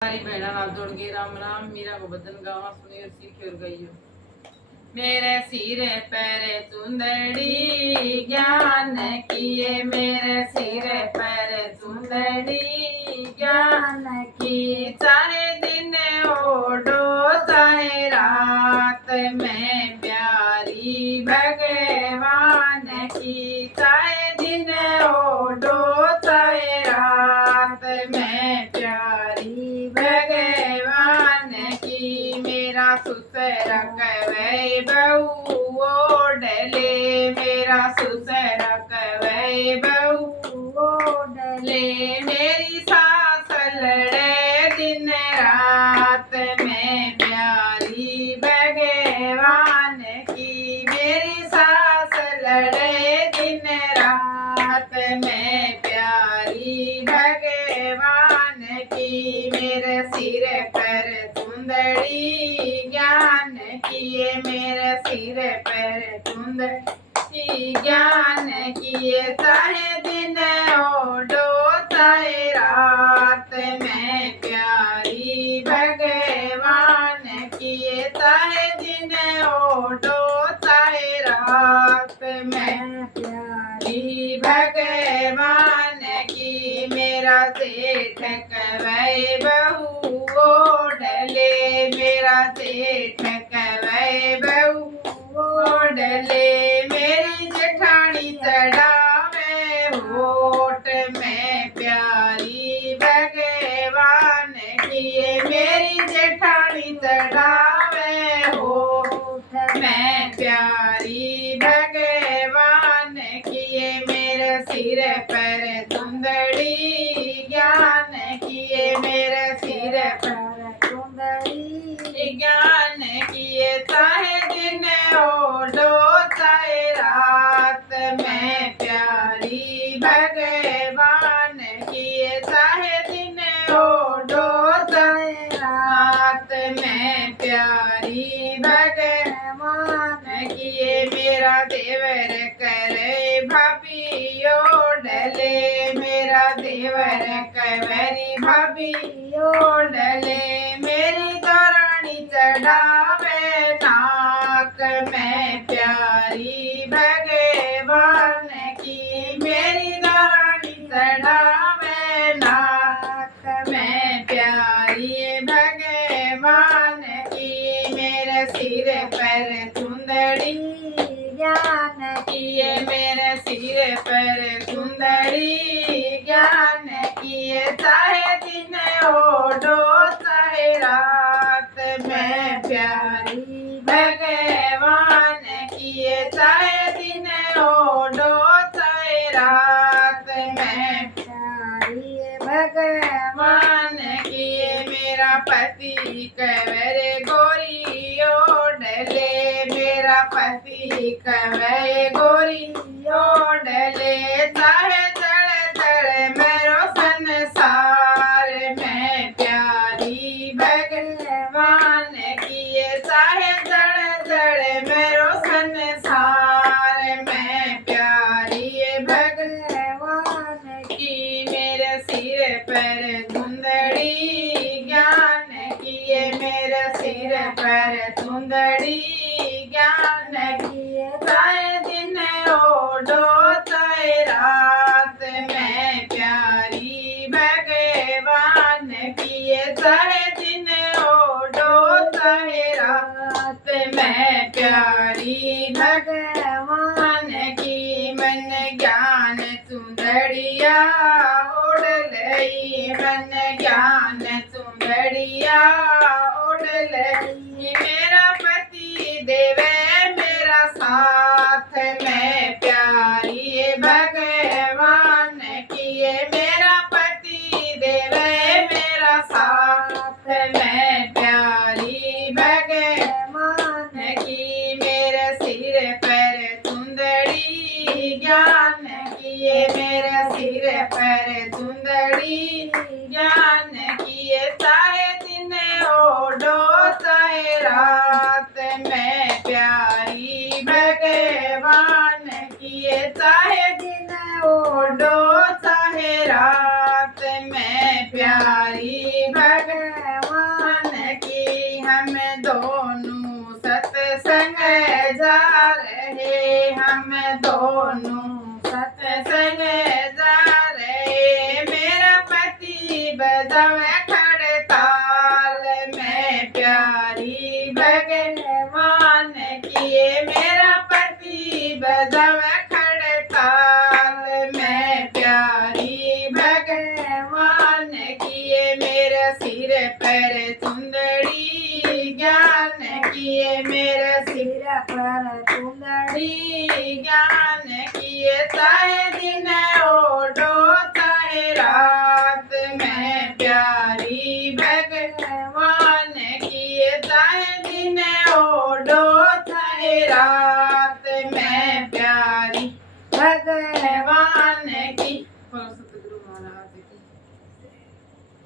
सारी बहना नाल जोड़ के राम राम मीरा को भजन गावा सुनी और सीखी और गई। मेरे सिर पैर चुंदड़ी ज्ञान किए, मेरे सिर पैर चुंदड़ी ज्ञान की, चाहे दिन ओढ़ो चाहे रात में प्यारी भगवान की, चाहे दिन ओढ़ो चाहे रात में प्यारी भगवान की। मेरा सुसर कवै बहू ओढ़ले, मेरा सुसर कवै बहू ओढ़ले, मेरी सास लड़े दिन रात में प्यारी भगवान की, मेरी सास लड़े दिन रात में प्यारी भगवान की। मेरे सिर पर चुंदड़ी ज्ञान किए, मेरे सिर पर चुंदड़ी ज्ञान किए, चाहे दिन ओढ़ो चाहे रात में प्यारी भगवान किए, चाहे दिन ओढ़ो चाहे रात में प्यारी भगवान की। मेरा सेठ कवै बहू ओढ़ले, मेरा सेठ कवै बहू ओढ़ले, मेरी जेठानी चढ़ावे होठ में प्यारी भगवान किए, मेरी जेठानी चढ़ावे होठ में प्यारी भगवान किए। मेरे सिर पर चुंदड़ी ज्ञान किए, मेरे सिर पर चुंदड़ी ज्ञान किए, चाहे दिन ओढ़ो चाहे रात में प्यारी भगवान किए, चाहे दिन ओढ़ो चाहे रात में प्यारी भगवान किए। मेरा देवर करे भाभी ओढ़ले, मेरा देवर कवरी भाभी ओढ़ले, मेरी दौरानी चढ़ावे नाक में प्यारी भगवान की, मेरी दौरानी चढ़ावे नाक में प्यारी भगवान की। मेरे सिर पर चुंदड़ी ज्ञान किए, मेरे सिर पर चुंदड़ी ज्ञान किए, चाहे दिन ओढ़ो चाहे रात में प्यारी भगवान किए, चाहे दिन ओढ़ो चाहे रात में प्यारी भगवान किए। मेरा पति कवरे गोरी ओढ़ले, मेरा पति कवै गोरी ओढ़ले, चाहे चढ़ चढ़ मेरो संसार में प्यारी भगवान किए, चाहे चढ़ चढ़ मेरो संसार में प्यारी भगवान की। मेरे सिर पर चुंदड़ी ज्ञान किए, मेरे सिर पर चुंदड़ी ज्ञान किए, चाहे दिन ओढ़ो चाहे रात में प्यारी भगवान किए, चाहे दिन ओढ़ो चाहे रात में प्यारी भगवान की। मन ज्ञान चुंदड़िया ओढ़ लई, मन ज्ञान चुंदड़िया ओढ़ लई, मेरा पति देवे मेरा साथ में प्यारी भगवान किए, मेरा पति देवे मेरा साथ में प्यारी भगवान की। मेरे सिर पर चुंदड़ी ज्ञान किए, मेरे सिर पर चुंदड़ी ज्ञान किए, चाहे दिन ओढ़ो चाहे रात में प्यारी भगवान किए, चाहे दिन ओढ़ो चाहे रात में प्यारी भगवान बजावे खड़े ताल। मैं प्यारी भगवान किए मेरा पति बजावे खड़े ताल। मैं प्यारी भगवान किए मेरे सिर पर चुंदड़ी ज्ञान किए मेरे सिर पर चुंदड़ी ज्ञान किए। चाहे दिन ओढ़ो चाहे रात मैं प्यारी